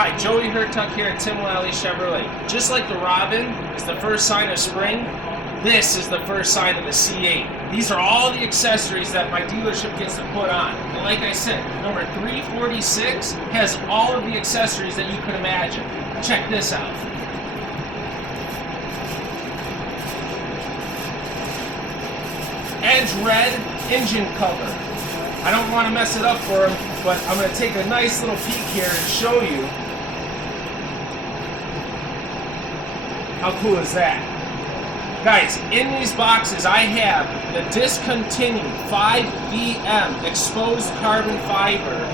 Hi, Joey Hurtuk here at Tim Lally Chevrolet. Just like the Robin is the first sign of spring, this is the first sign of the C8. These are all the accessories that my dealership gets to put on. And like I said, number 346 has all of the accessories that you could imagine. Check this out. Edge red engine cover. I don't want to mess it up for him, but I'm going to take a nice little peek here and show you. How cool is that? Guys, in these boxes I have the discontinued 5VM exposed carbon fiber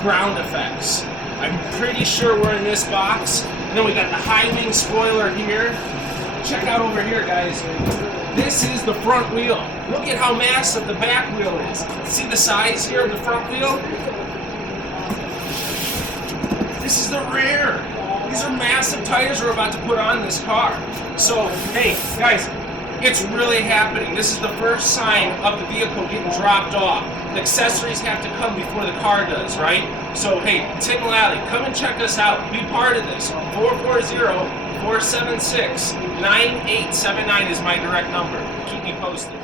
ground effects. I'm pretty sure we're in this box. And then we got the high wing spoiler here. Check out over here, guys. This is the front wheel. Look at how massive the back wheel is. See the size here of the front wheel? This is the rear. These are massive tires we're about to put on this car. So, hey, guys, it's really happening. This is the first sign of the vehicle getting dropped off. The accessories have to come before the car does, right? So, hey, Tim Lally, come and check us out. Be part of this. 440-476-9879 is my direct number. Keep me posted.